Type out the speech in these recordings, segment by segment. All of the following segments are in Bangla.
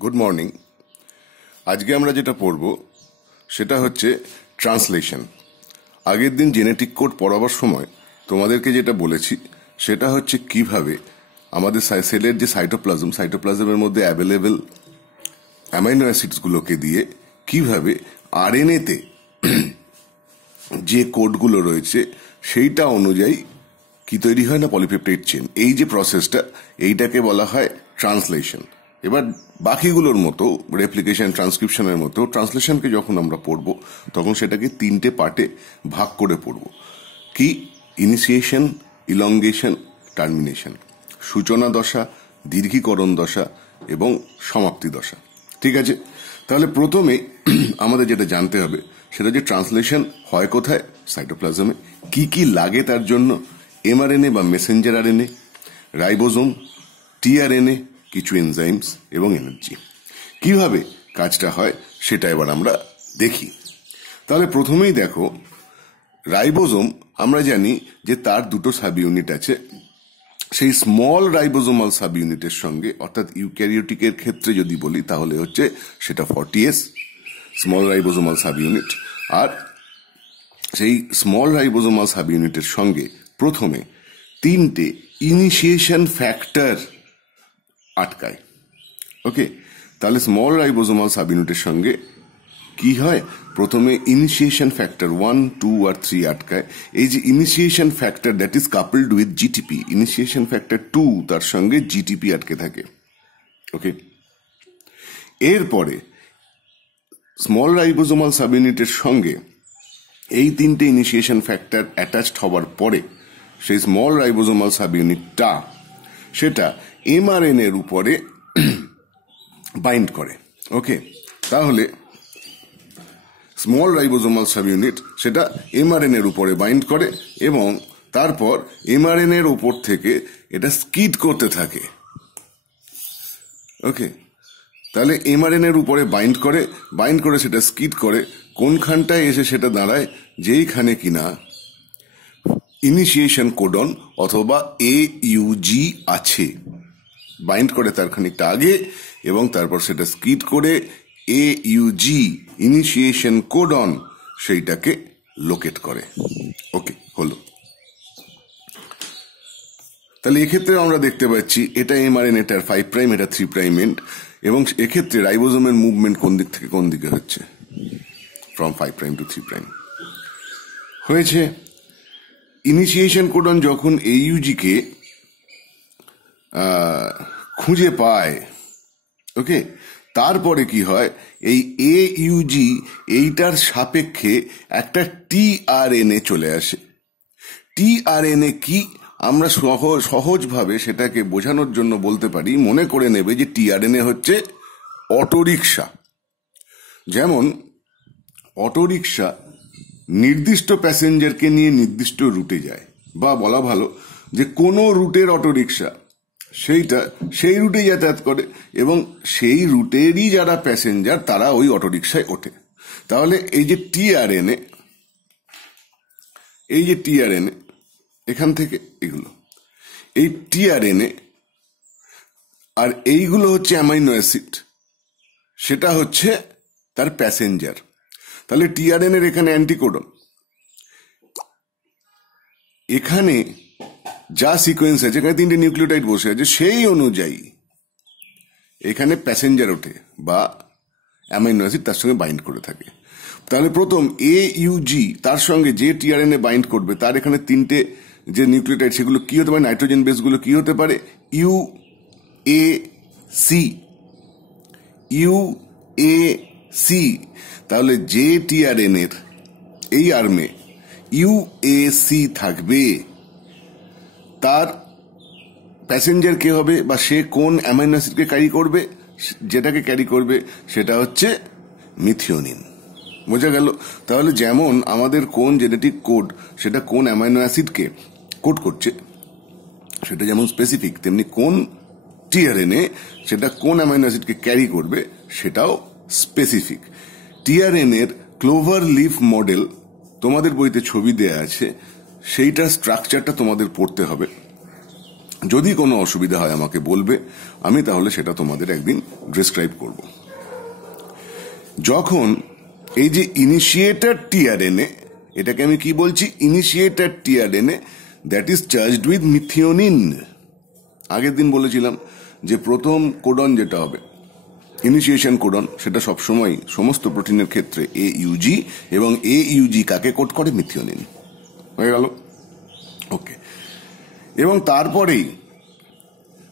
Good morning. আজকে আমরা যেটা পড়ব সেটা হচ্ছে ট্রান্সলেশন। আগের দিন জেনেটিক কোড পড়াবার সময় তোমাদেরকে যেটা বলেছি সেটা হচ্ছে কিভাবে আমাদের সেলের যে সাইটোপ্লাজমের মধ্যে অ্যাভেলেবেল অ্যামাইনো অ্যাসিডসগুলোকে দিয়ে কিভাবে আরএনএতে যে কোডগুলো রয়েছে সেইটা অনুযায়ী কি তৈরি হয় না পলিপেপটাইড চেন। এই যে প্রসেসটা এইটাকে বলা হয় ট্রান্সলেশন। এবার বাকিগুলোর মতো রেপ্লিকেশন, ট্রান্সক্রিপশনের মতো ট্রান্সলেশনকে যখন আমরা পড়ব তখন সেটাকে তিনটে পার্টে ভাগ করে পড়ব। কি? Initiation, elongation, termination. সূচনা দশা, দীর্ঘীকরণ দশা এবং সমাপ্তি দশা। ঠিক আছে, তাহলে প্রথমে আমাদের যেটা জানতে হবে সেটা যে ট্রান্সলেশন হয় কোথায়? সাইটোপ্লাজমে। কি কি লাগে তার জন্য? এমআরএনএ বা মেসেঞ্জার আরএনএ, রাইবোজোম, টিআরএনএ, কিছু এনজাইমস এবং এনার্জি। কিভাবে কাজটা হয় সেটা এবার আমরা দেখি। তাহলে প্রথমেই দেখো, রাইবোজোম আমরা জানি যে তার দুটো সাব ইউনিট আছে। সেই স্মল রাইবোজোমাল সাব ইউনিটের সঙ্গে, অর্থাৎ ইউক্যারিওটিকের ক্ষেত্রে যদি বলি তাহলে হচ্ছে সেটা 40S small ribosomal subunit. আর সেই স্মল রাইবোজোমাল সাব ইউনিটের সঙ্গে প্রথমে তিনটে ইনিশিয়েশন ফ্যাক্টর আটকায়। ওকে, তাহলে স্মল রাইবোজোমাল সাব ইউনিটের সঙ্গে কি হয়? প্রথমে ইনিশিয়েশন ফ্যাক্টর 1, 2 আর 3 আটকায়। এই যে initiation factor that is coupled with GTP, initiation factor 2 তার সঙ্গে জিটিপি আটকে থাকে। ওকে, এরপরে স্মল রাইবোজোমাল সাব ইউনিটের সঙ্গে এই তিনটে ইনিশিয়েশন ফ্যাক্টর অ্যাটাচড হওয়ার পরে সেই স্মল রাইবোজোমাল সাব ইউনিটটা সেটা এমআরএনএ এর উপরে বাইন্ড করে। ওকে, তাহলে স্মল রাইবোজোমাল সাব ইউনিট সেটা এমআরএনএ এর উপরে বাইন্ড করে এবং তারপর এমআরএনএ এর উপর থেকে এটা স্কিড করতে থাকে। ওকে, তাহলে এমআরএনএ এর উপরে বাইন্ড করে সেটা স্কিড করে কোনখানটায় এসে সেটা দাঁড়ায়? যেইখানে কিনা ইনিশিয়েশন কোডন অথবা AUG আছে। বাইন্ড করে তার খানিকটা আগে এবং তারপর সেটা স্কিড করে AUG ইনিশিয়েশন কোডন সেইটাকে লোকেট করে। ওকে, হলো। তাহলে এক্ষেত্রে আমরা দেখতে পাচ্ছি এটা এমআরএনএ, এটার 5' এটা 3' এন্ড, এবং এক্ষেত্রে রাইবোজোমের মুভমেন্ট কোন দিক থেকে কোন দিকে হচ্ছে? ফ্রম 5' টু 3' হয়েছে। ইনিশিয়েশন কোডন যখন AUG কে খুঁজে পায়, ওকে, তারপরে কি হয়? এই AUG এইটার সাপেক্ষে একটা টিআরএনএ চলে আসে। টিআরএনএ কি? আমরা সহজভাবে সেটাকে বোঝানোর জন্য বলতে পারি, মনে করে নেবে যে টিআরএনএ হচ্ছে অটোরিকশা। যেমন অটোরিকশা নির্দিষ্ট প্যাসেঞ্জারকে নিয়ে নির্দিষ্ট রুটে যায়, বা বলা ভালো যে কোনো রুটের অটোরিকশা সেই রুটে যাতায়াত করে এবং সেই রুটেরই যারা প্যাসেঞ্জার তারা ওই অটোরিকশায় ওঠে। তাহলে এই যে টিআরএনএ এখান থেকে এগুলো, এই টিআরএনএ আর এইগুলো হচ্ছে অ্যামাইনো অ্যাসিড, সেটা হচ্ছে তার প্যাসেঞ্জার। তাহলে টিআরএনএর এখানে অ্যান্টিকোডন, এখানে যা সিকোয়েন্স আছে, এখানে 3টে নিউক্লিওটাইড বসে আছে, সেই অনুযায়ী এখানে প্যাসেঞ্জার ওঠে বা অ্যামাইনো অ্যাসিড তার সঙ্গে বাইন্ড করে থাকে। তাহলে প্রথম AUG তার সঙ্গে যে টিআরএনএ বাইন্ড করবে তার এখানে 3টে যে নিউক্লিওটাইড সেগুলো কি হতে পারে? নাইট্রোজেন বেসগুলো কি হতে পারে? UAC। তাহলে যে টিআরএনএর এই আর্মে UAC থাকবে তার প্যাসেঞ্জার কে হবে বা সে কোন অ্যামাইনো অ্যাসিডকে ক্যারি করবে? যেটাকে ক্যারি করবে সেটা হচ্ছে মিথিওনিন। বোঝা গেল? তাহলে যেমন আমাদের কোন জেনেটিক কোড সেটা কোন অ্যামাইনো অ্যাসিডকে কোড করছে সেটা যেমন স্পেসিফিক, তেমনি কোন টিআরএনএ সেটা কোন অ্যামাইনো অ্যাসিডকে ক্যারি করবে সেটাও স্পেসিফিক। টিআরএনএর ক্লোভার লিফ মডেল তোমাদের বইতে ছবি দেয়া আছে, সেইটার স্ট্রাকচারটা তোমাদের পড়তে হবে। যদি কোনো অসুবিধা হয় আমাকে বলবে, আমি তাহলে সেটা তোমাদের একদিন ডেসক্রাইব করব। যখন এই যে ইনিশিয়েটর টিআরএনএ, এটাকে আমি কি বলছি, initiator tRNA that is charged with methionine. আগের দিন বলেছিলাম যে প্রথম কোডন যেটা হবে ইনিশিয়েশন কোডন, সেটা সবসময় সমস্ত প্রোটিনের ক্ষেত্রে AUG, এবং AUG কাকে কোড করে, মিথিওনিন। হয়ে গেল, ওকে। এবং তারপরেই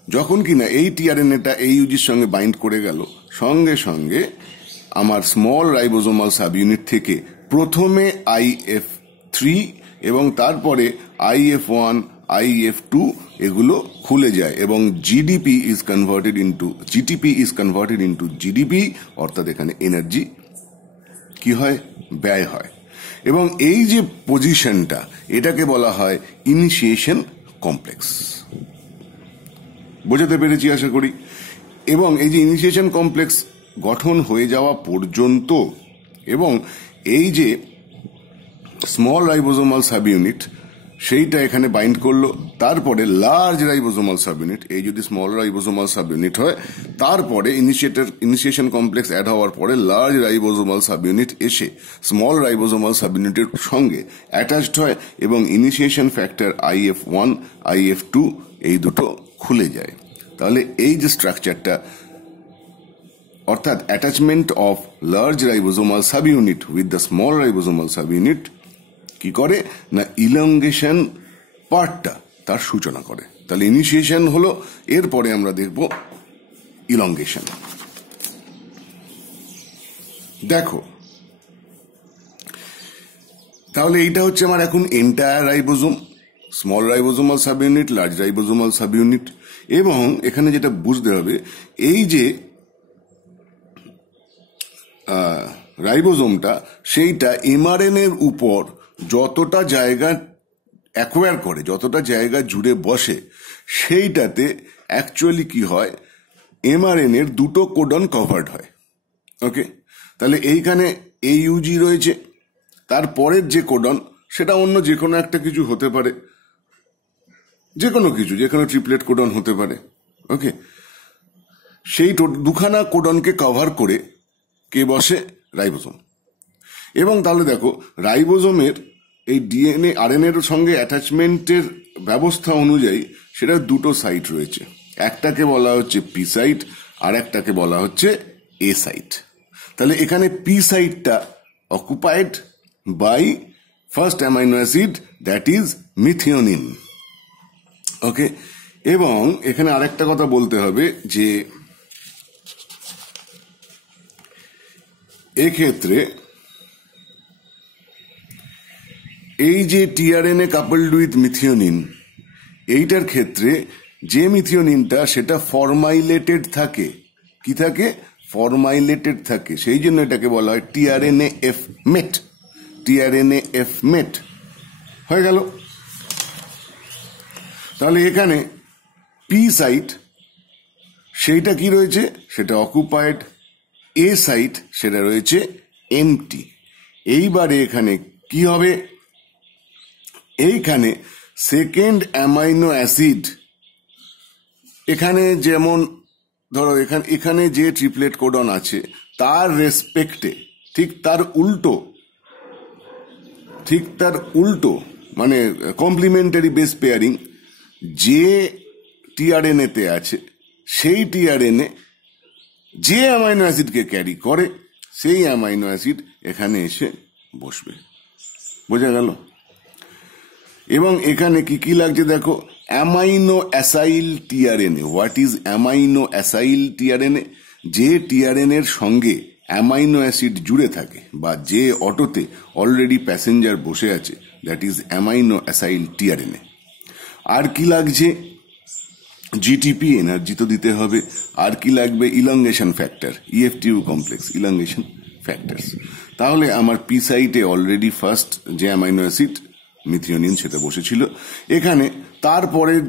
যখন কিনা এই টিআরএনএটা AUGর সঙ্গে বাইন্ড করে গেল, সঙ্গে সঙ্গে আমার স্মল রাইবোজোমাল সাব ইউনিট থেকে প্রথমে IF3 এবং তারপরে IF1, IF2 এগুলো খুলে যায় এবং GTP is converted into GDP, অর্থাৎ এখানে এনার্জি কি হয়, ব্যয় হয়। এবং এই যে পজিশনটা, এটাকে বলা হয় ইনিশিয়েশন কমপ্লেক্স। বোঝাতে পেরেছি আশা করি। এবং এই যে ইনিশিয়েশন কমপ্লেক্স গঠন হয়ে যাওয়া পর্যন্ত, এবং এই যে স্মল রাইবোজোমাল সাব ইউনিট সেইটা এখানে বাইন্ড করলো, তারপরে লার্জ রাইবোজোমাল সাব ইউনিট, এই যদি স্মল রাইবোজোমাল সাব ইউনিট হয়, তারপরে ইনিশিয়েশন কমপ্লেক্স অ্যাড হওয়ার পরে লার্জ রাইবোজোমাল সাব ইউনিট এসে স্মল রাইবোজোমাল সাব ইউনিটের সঙ্গে অ্যাটাচড হয় এবং ইনিশিয়েশন ফ্যাক্টর IF1, IF2 এই দুটো খুলে যায়। তাহলে এই যে স্ট্রাকচারটা, অর্থাৎ attachment of large ribosomal sub unit with the small ribosomal sub unit কি করে না, ইলংগেশন পার্টটা তার সূচনা করে। তাহলে ইনিশিয়েশন হলো, এরপরে আমরা দেখব ইলংগেশন। দেখো, তাহলে এইটা হচ্ছে আমার এখন entire ribosome, small ribosomal sub unit, large ribosomal sub unit. এবং এখানে যেটা বুঝতে হবে, এই যে রাইবোজোমটা, সেইটা এমআরএনএ এর উপর যতটা জায়গা অ্যাকোয়ার করে, যতটা জায়গা জুড়ে বসে, সেইটাতে অ্যাকচুয়ালি কি হয়, এমআরএনএ এর দুটো কোডন কভার্ড হয়। ওকে, তাহলে এইখানে AUG রয়েছে, তারপরের যে কোডন সেটা অন্য যে কোনো একটা কিছু হতে পারে, যে কোনো কিছু, যে কোনো ট্রিপলেট কোডন হতে পারে। ওকে, সেই দুখানা কোডনকে কভার করে কে বসে, রাইবোজোম। এবং তাহলে দেখো, রাইবোজোমের এই DNA RNA এর সঙ্গে অ্যাটাচমেন্টের ব্যবস্থা অনুযায়ী সেটা দুটো সাইট রয়েছে, একটাকে বলা হচ্ছে P সাইট আর একটাকে বলা হচ্ছে A সাইট। তাহলে এখানে P সাইটটা occupied by first amino acid that is methionine. Okay, এবং এখানে আরেকটা কথা বলতে হবে যে এক্ষেত্রে এই যে টিআরএনএ কাপলড উইথ মিথিওনিন, এইটার ক্ষেত্রে যে মিথিওনিনটা সেটা ফরমাইলেটেড থাকে, কি থাকে, ফরমাইলেটেড থাকে, সেই জন্য এটাকে বলা হয় TRNAF মেট। TRNAF মেট হয়ে গেল। তাহলে এখানে P সাইট সেইটা কি রয়েছে, সেটা অকুপাইড, A সাইট সেটা রয়েছে এমটি। এইবারে এখানে কি হবে, এইখানে সেকেন্ড অ্যামাইনো অ্যাসিড, এখানে যেমন ধরো এখানে যে ট্রিপলেট কোডন আছে তার রেসপেক্টে ঠিক তার উল্টো মানে কমপ্লিমেন্টারি বেস পেয়ারিং যে টিআরএনএ তে আছে, সেই টিআরএনএ যে অ্যামাইনো অ্যাসিডকে ক্যারি করে, সেই অ্যামাইনো অ্যাসিড এখানে এসে বসবে। বোঝা গেল? এবং এখানে কি কি লাগছে দেখো, amino acyl tRNA. What is aminoacyl tRNA? যে টিআরএনএ এর সঙ্গে অ্যামাইনো অ্যাসিড জুড়ে থাকে বা যে অটোতে অলরেডি প্যাসেঞ্জার বসে আছে, that is aminoacyl tRNA. আর কি লাগছে, জিটিপি, এনার্জি তো দিতে হবে। আর কি লাগবে, elongation factor, EF2 complex, elongation factors. তাহলে আমার পি সাইটে অলরেডি ফার্স্ট যে অ্যামাইনো অ্যাসিড মিথিওনিন সেটা বসেছিল। এখানে তারপরের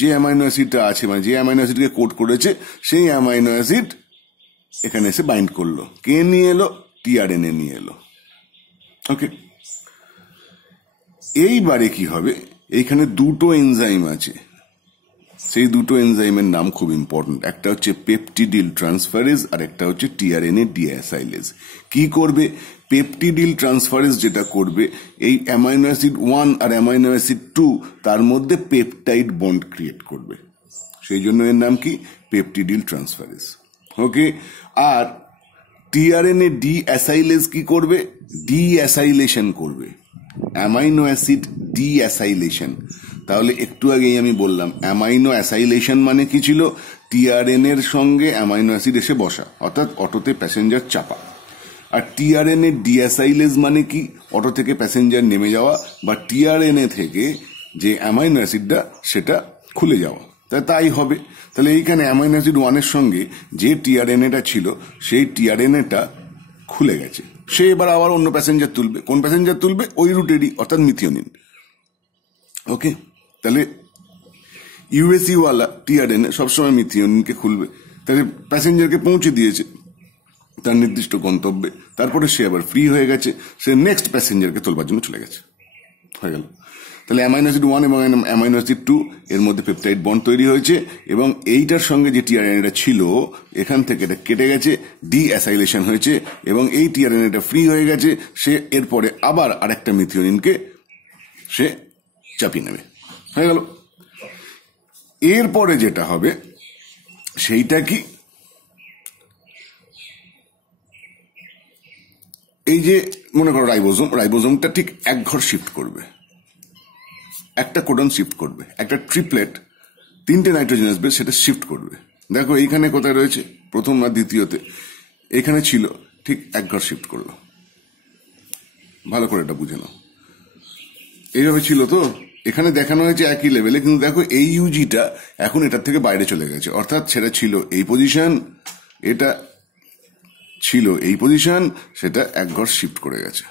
যে অ্যামাইনো অ্যাসিডটা আছে, মানে যে অ্যামাইনো অ্যাসিডকে কোড করেছে, সেই অ্যামাইনো অ্যাসিড এখানে এসে বাইন্ড করলো। কে নিয়ে এলো? টিআরএনএ নিয়ে এলো। ওকে, এইবারে কি হবে, এইখানে দুটো এনজাইম আছে, সেই দুটো এনজাইমের নাম খুব ইম্পর্টেন্ট, একটা হচ্ছে পেপটিডিল ট্রান্সফারেজ আর একটা হচ্ছে টিআরএনএ ডিঅ্যাসাইলেজ। কি করবে? পেপটিডিল ট্রান্সফারেজ যেটা করবে, এই অ্যামাইনো অ্যাসিড 1 আর অ্যামাইনো অ্যাসিড 2 তার মধ্যে পেপটাইড বন্ড ক্রিয়েট করবে, সেই জন্য এর নাম কি? Peptidyl transferase. ওকে। আর টিআরএনএ ডিঅ্যাসাইলেজ কি করবে? ডিঅ্যাসাইলেশন করবে, অ্যামাইনো অ্যাসিড ডিঅ্যাসাইলেশন। তাহলে একটু আগেই আমি বললাম অ্যামাইনো অ্যাসাইলেশন মানে কি ছিল? টিআরএন এর সঙ্গে অ্যামাইনো অ্যাসিড এসে বসা, অর্থাৎ অটোতে প্যাসেঞ্জার চাপা। আর টিআরএনএ ডিঅ্যাসাইলেজ মানে কি? অটো থেকে প্যাসেঞ্জার নেমে যাওয়া বা টিআরএনএ থেকে যে অ্যামাইনো অ্যাসিডটা সেটা খুলে যাওয়া। তাই হবে। তাহলে এইখানে অ্যামাইনো অ্যাসিড 1 এর সঙ্গে যে টিআরএনএটা ছিল সেই টিআরএনএটা খুলে গেছে, সে এবার আবার অন্য প্যাসেঞ্জার তুলবে। কোন প্যাসেঞ্জার তুলবে? ওই রুটেরই, অর্থাৎ মিথিওনিন। ওকে। তাহলে ইউএসি ওয়ালা টিআরএনএ সবসময় মিথিওনিনকে খুলবে। তাহলে প্যাসেঞ্জারকে পৌঁছে দিয়েছে তার নির্দিষ্ট গন্তব্যে, তারপরে সে আবার ফ্রি হয়ে গেছে, সে নেক্সট প্যাসেঞ্জারকে তোলবার জন্য চলে গেছে, হয়ে গেল। তাহলে অ্যামাইনো অ্যাসিড 1 এবং অ্যামাইনো অ্যাসিড 2 এর মধ্যে পেপটাইড বন্ড তৈরি হয়েছে, এবং এইটার সঙ্গে যে টিআরএনএটা ছিল এখান থেকে এটা কেটে গেছে, ডিঅ্যাসাইলেশন হয়েছে, এবং এই টিআরএনএটা ফ্রি হয়ে গেছে। সে এরপরে আবার আরেকটা মিথিওনিনকে সে চাপিয়ে নেবে, হয়ে গেল। এরপরে যেটা হবে সেইটা কি? এই যে মনে করো রাইবোজোমটা ঠিক এক ঘর শিফট করবে, একটা কোডন শিফট করবে, একটা ট্রিপলেট 3টে নাইট্রোজেনাস বেস সেটা শিফট করবে। দেখো এইখানে কোথায় রয়েছে? প্রথম আর দ্বিতীয়তে এখানে ছিল, ঠিক এক ঘর শিফট করলো। ভালো করে এটা বুঝে নাও। এইভাবে ছিল তো, এখানে দেখানো হয়েছে একই লেভেলে, কিন্তু দেখো এই ইউজিটা এখন এটার থেকে বাইরে চলে গেছে, অর্থাৎ সেটা ছিল এই পজিশন, এটা ছিল এই পজিশন, সেটা এক ঘর শিফট করে গেছে,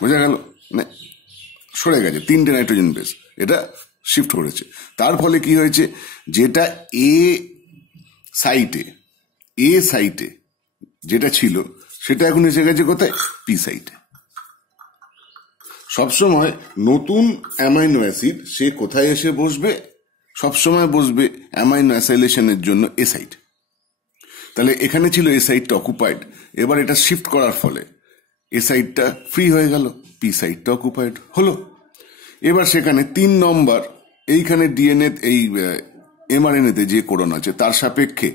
বোঝা গেল? মানে সরে গেছে, 3টে নাইট্রোজেন বেস এটা শিফট করেছে। তার ফলে কি হয়েছে? যেটা এ সাইটে যেটা ছিল সেটা এখন এসে গেছে কোথায়? পি সাইটে। সবসময় নতুন অ্যামাইনো অ্যাসিড সে কোথায় এসে বসবে? সবসময় বসবে অ্যামাইনো অ্যাসাইলেশনের জন্য এ সাইট। তাহলে এখানে ছিল এ সাইটটা অকুপাইড, এবার এটা শিফট করার ফলে এ সাইটটা ফ্রি হয়ে গেল, পি সাইটটা অকুপাইড হলো। এবার সেখানে 3 নম্বর এইখানে ডিএনএ এই এমআরএনএ তে যে কোডন আছে তার সাপেক্ষে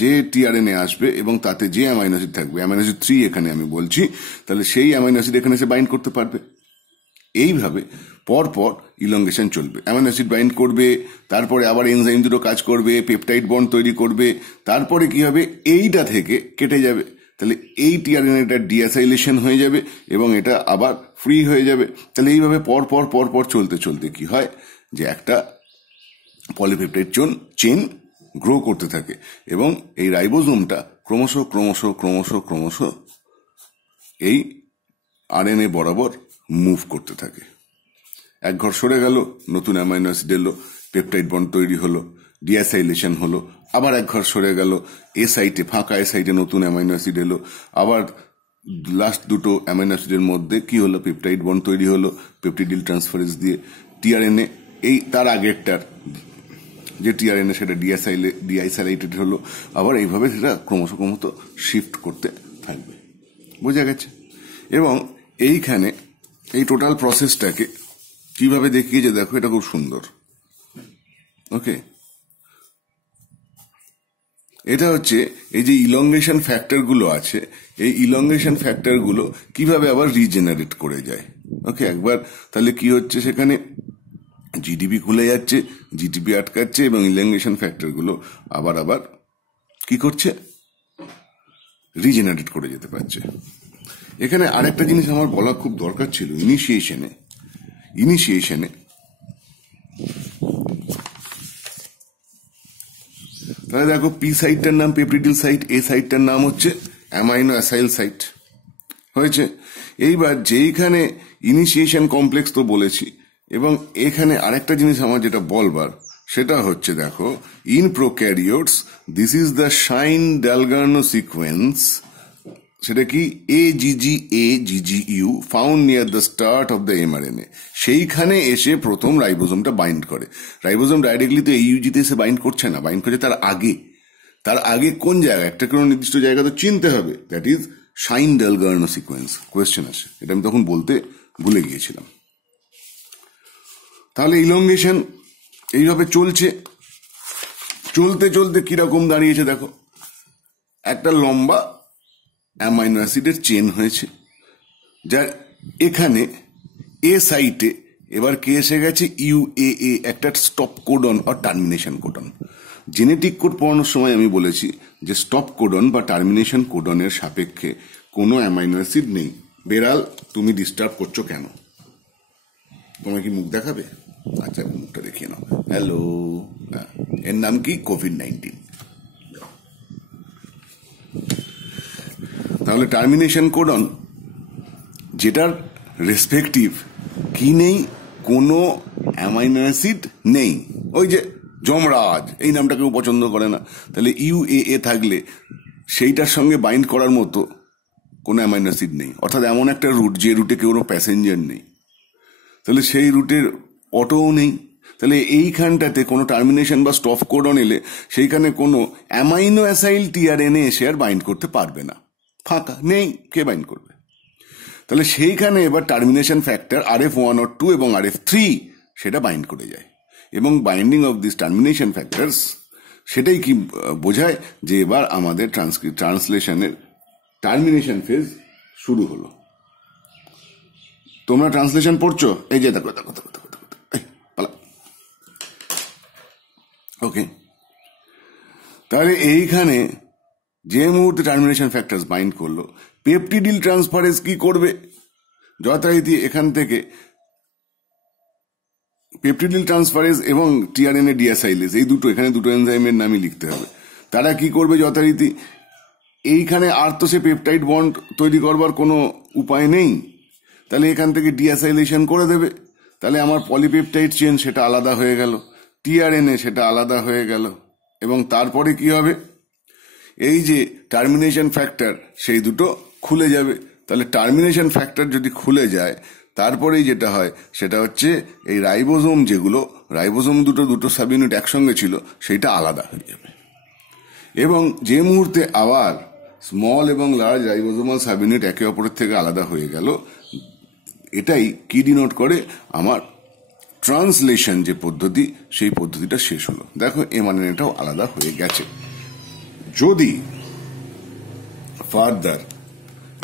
যে টিআরএনএ আসবে এবং তাতে যে অ্যামাইনো অ্যাসিড থাকবে, অ্যামাইনো অ্যাসিড 3 এখানে আমি বলছি, তাহলে সেই অ্যামাইনো অ্যাসিড এখানে এসে বাইন্ড করতে পারবে। এইভাবে পরপর ইলংগেশন চলবে, অ্যামাইনো অ্যাসিড বাইন্ড করবে, তারপরে আবার এনজাইম দুটো কাজ করবে, পেপটাইড বন্ড তৈরি করবে, তারপরে কি হবে? এইটা থেকে কেটে যাবে, তাহলে এই টিআরএনএটা ডিঅ্যাসাইলেশন হয়ে যাবে এবং এটা আবার ফ্রি হয়ে যাবে। তাহলে এইভাবে পরপর চলতে চলতে কি হয়? যে একটা পলিপেপটাইড চেন গ্রো করতে থাকে এবং এই রাইবোজোমটা ক্রমশ এই আরএনএ বরাবর মুভ করতে থাকে। এক ঘর সরে গেল, নতুন অ্যামাইনো অ্যাসিড এলো, পেপটাইড বন্ড তৈরি হলো, ডিঅ্যাসাইলেশন হলো, আবার এক ঘর সরে গেল, এ সাইটে ফাঁকা এ সাইটে নতুন অ্যামাইনো অ্যাসিড এলো, আবার লাস্ট দুটো অ্যামাইনো অ্যাসিডের মধ্যে কি হলো? পেপটাইড বন্ড তৈরি হলো পেপটিডিল ট্রান্সফারেজ দিয়ে। টিআরএনএ এই তার আগেরটার যে টিআরএনএ সেটা ডিআইসাইলেটেড হলো, আবার এইভাবে সেটা ক্রমশ শিফট করতে থাকবে, বোঝা গেছে? এবং এইখানে এই টোটাল প্রসেসটাকে কিভাবে দেখিয়েছে দেখো, এটা খুব সুন্দর। ওকে, এটা হচ্ছে এই যে ইলংগেশন ফ্যাক্টর গুলো আছে, এই ইলংগেশন ফ্যাক্টর গুলো কিভাবে আবার রিজেনারেট করে যায়। ওকে, একবার তাহলে কি হচ্ছে? সেখানে জিডিপি খুলে যাচ্ছে, জিডিপি আটকাচ্ছে এবং ইলংগেশন ফ্যাক্টর গুলো আবার কি করছে? রিজেনারেট করে যেতে পারছে। এখানে আরেকটা জিনিস আমার বলা খুব দরকার ছিল, ইনিশিয়েশনে তাহলে দেখো পি সাইটটার নাম পেপটিডিল সাইট, এ সাইটটার নাম হচ্ছে অ্যামাইনো অ্যাসাইল সাইট হয়েছে। এইবার যেইখানে ইনিশিয়েশন কমপ্লেক্স তো বলেছি, এবং এখানে আরেকটা জিনিস আমার যেটা বলবার সেটা হচ্ছে দেখো, in prokaryotes this is the Shine Dalgarno sequence সেটা কি AGGAGGU found near the start of the mRNA, সেইখানে এসে প্রথম রাইবোজোমটা বাইন্ড করে। রাইবোজোম ডাইরেক্টলি তো AUG-তে এসে বাইন্ড করছে না, বাইন্ড করছে তার আগে কোন জায়গা, একটা কোনো নির্দিষ্ট জায়গা তো চিনতে হবে, দ্যাট ইজ শাইন-ডালগার্নো সিকোয়েন্স। কোয়েশ্চেন আসে, এটা আমি তখন বলতে ভুলে গিয়েছিলাম। তাহলে ইলংগেশন এইভাবে চলছে, চলতে চলতে কিরকম দাঁড়িয়েছে দেখো, একটা লম্বা অ্যামাইনো অ্যাসিডের চেন হয়েছে, যার এখানে এ সাইটে এবার কে এসে গেছে, UAA, একটা স্টপ কোডন আর টার্মিনেশন কোডন। জেনেটিক কোড পড়ানোর সময় আমি বলেছি যে স্টপ কোডন বা টার্মিনেশন কোডনের সাপেক্ষে কোনো অ্যামাইনো অ্যাসিড নেই। বেড়াল, তুমি ডিস্টার্ব করছো কেন? তোমার কি মুখ দেখাবে? আচ্ছা, মুখটা দেখিয়ে নাও। হ্যালো, এর নাম কি? কোভিড-19। তাহলে টার্মিনেশন কোডন, যেটার রেসপেক্টিভ কি নেই, কোনো অ্যামাইনো অ্যাসিড নেই। ওই যে যমরাজ, এই নামটা কেউ পছন্দ করে না। তাহলে UAA থাকলে সেইটার সঙ্গে বাইন্ড করার মতো কোনো অ্যামাইনো অ্যাসিড নেই, অর্থাৎ এমন একটা রুট যে রুটে কোনো প্যাসেঞ্জার নেই, তাহলে সেই রুটের অটোও নেই। তাহলে এইখানটাতে কোনো টার্মিনেশন বা স্টপ কোডন এলে সেইখানে কোনো অ্যামাইনো অ্যাসাইল টিআরএনএ এসে আর বাইন্ড করতে পারবে না, ফাঁকা নেই, কে বাইন্ড করবে? তাহলে সেইখানে এবার টার্মিনেশন ফ্যাক্টর RF1 or 2 এবং RF3 সেটা বাইন্ড করে যায়, এবং binding of this termination factors সেটাই কি বোঝায় যে এবার আমাদের ট্রান্সলেশনের টার্মিনেশন ফেজ শুরু হলো। তোমরা ট্রান্সলেশন পড়ছো? এই যে দেখো, ওকে। তাহলে এইখানে যে মুহূর্তে টার্মিনেশন ফ্যাক্টরস বাইন্ড করলো, পেপটিডিল ট্রান্সফারেজ কি করবে? যথারীতি এখান থেকে পেপটিডিল ট্রান্সফারেজ এবং টিআরএনএ ডিঅ্যাসাইলেজ, এই দুটো, এখানে দুটো এনজাইমের নামই লিখতে হবে। তারা কি করবে যথারীতি? এইখানে আর তো সে পেপটাইড বন্ড তৈরি করবার কোনো উপায় নেই, তাহলে এখান থেকে ডিঅ্যাসাইলেশন করে দেবে। তাহলে আমার পলিপেপটাইড চেন সেটা আলাদা হয়ে গেল, টিআরএনএ সেটা আলাদা হয়ে গেল, এবং তারপরে কি হবে? এই যে টার্মিনেশন ফ্যাক্টর সেই দুটো খুলে যাবে। তাহলে টার্মিনেশন ফ্যাক্টর যদি খুলে যায়, তারপরেই যেটা হয় সেটা হচ্ছে এই রাইবোজোম, যেগুলো রাইবোজোম দুটো সাব ইউনিট একসঙ্গে ছিল, সেটা আলাদা হয়ে যাবে। এবং যে মুহূর্তে আবার স্মল এবং লার্জ রাইবোজোমাল সাব ইউনিট একে অপরের থেকে আলাদা হয়ে গেল, এটাই কি ডিনোট করে? আমার ট্রান্সলেশন যে পদ্ধতি, সেই পদ্ধতিটা শেষ হলো। দেখো, mRNAটাও আলাদা হয়ে গেছে। যদি ফার্দার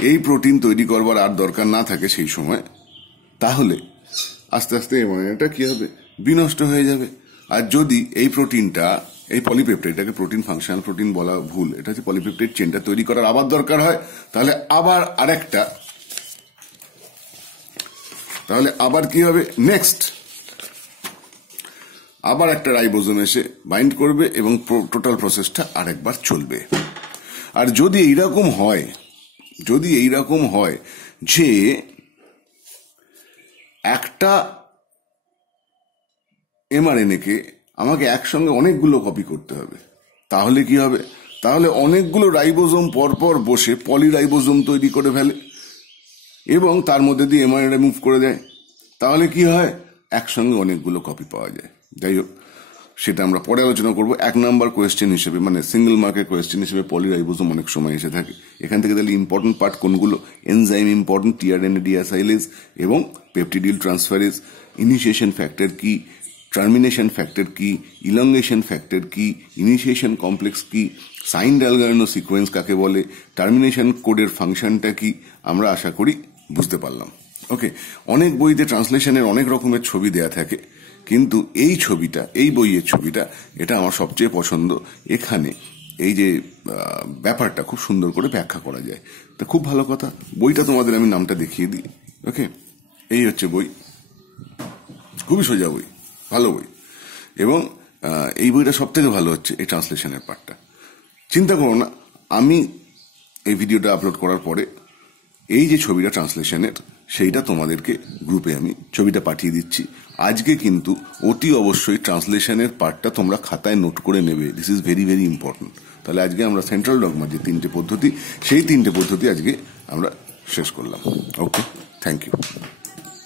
এই প্রোটিন তৈরি করবার আর দরকার না থাকে সেই সময়, তাহলে আস্তে আস্তে mRNAটা কি হবে? বিনষ্ট হয়ে যাবে। আর যদি এই প্রোটিনটা, এই পলিপেপটাইডটাকে প্রোটিন ফাংশনাল প্রোটিন বলা ভুল, এটা হচ্ছে পলিপেপটাইড চেনটা তৈরি করার আবার দরকার হয়, তাহলে আবার কি হবে? নেক্সট আবার একটা রাইবোজোম এসে বাইন্ড করবে এবং টোটাল প্রসেসটা আরেকবার চলবে। আর যদি এইরকম হয় যে একটা mRNA কে আমাকে একসঙ্গে অনেকগুলো কপি করতে হবে, তাহলে কি হবে? তাহলে অনেকগুলো রাইবোজোম পরপর বসে পলিরাইবোজোম তৈরি করে ফেলে এবং তার মধ্যে দিয়ে mRNA মুভ করে দেয়। তাহলে কি হয়? একসঙ্গে অনেকগুলো কপি পাওয়া যায়। যাই হোক, সেটা আমরা পরে আলোচনা করবো। 1 নাম্বার কোয়েশ্চেন হিসেবে, মানে সিঙ্গেল মার্কের কোয়েশ্চেন হিসেবে পলিরাইবোজোম অনেক সময় এসে থাকে। এখান থেকে তাহলে ইম্পর্টেন্ট পার্ট কোনগুলো? এনজাইম ইম্পর্টেন্ট, টিআরএনএ ডিঅ্যাসাইলেজ এবং পেপটিডিল ট্রান্সফারেজ। ইনিশিয়েশন ফ্যাক্টর কি, টার্মিনেশন ফ্যাক্টর কি, ইলংগেশন ফ্যাক্টর কি, ইনিশিয়েশন কমপ্লেক্স কি, শাইন-ডালগার্নো সিকোয়েন্স কাকে বলে, টার্মিনেশন কোডের ফাংশনটা কি, আমরা আশা করি বুঝতে পারলাম। ওকে, অনেক বইতে ট্রান্সলেশনের অনেক রকমের ছবি দেয়া থাকে, কিন্তু এই বইয়ের ছবিটা, এটা আমার সবচেয়ে পছন্দ। এখানে এই যে ব্যাপারটা খুব সুন্দর করে ব্যাখ্যা করা যায়, তা খুব ভালো কথা। বইটা তোমাদের আমি নামটা দেখিয়ে দিই। ওকে, এই হচ্ছে বই, খুবই সোজা বই, ভালো বই, এবং এই বইটা সব থেকে ভালো হচ্ছে এই ট্রান্সলেশনের পার্টটা। চিন্তা করো না, আমি এই ভিডিওটা আপলোড করার পরে এই যে ছবিটা ট্রান্সলেশনের, সেইটা তোমাদেরকে গ্রুপে আমি ছবিটা পাঠিয়ে দিচ্ছি। আজকে কিন্তু অতি অবশ্যই ট্রান্সলেশনের পার্টটা তোমরা খাতায় নোট করে নেবে। This is very very important. তাহলে আজকে আমরা সেন্ট্রাল ডগমার যে 3টে পদ্ধতি, সেই 3টে পদ্ধতি আজকে আমরা শেষ করলাম। ওকে, থ্যাংক ইউ।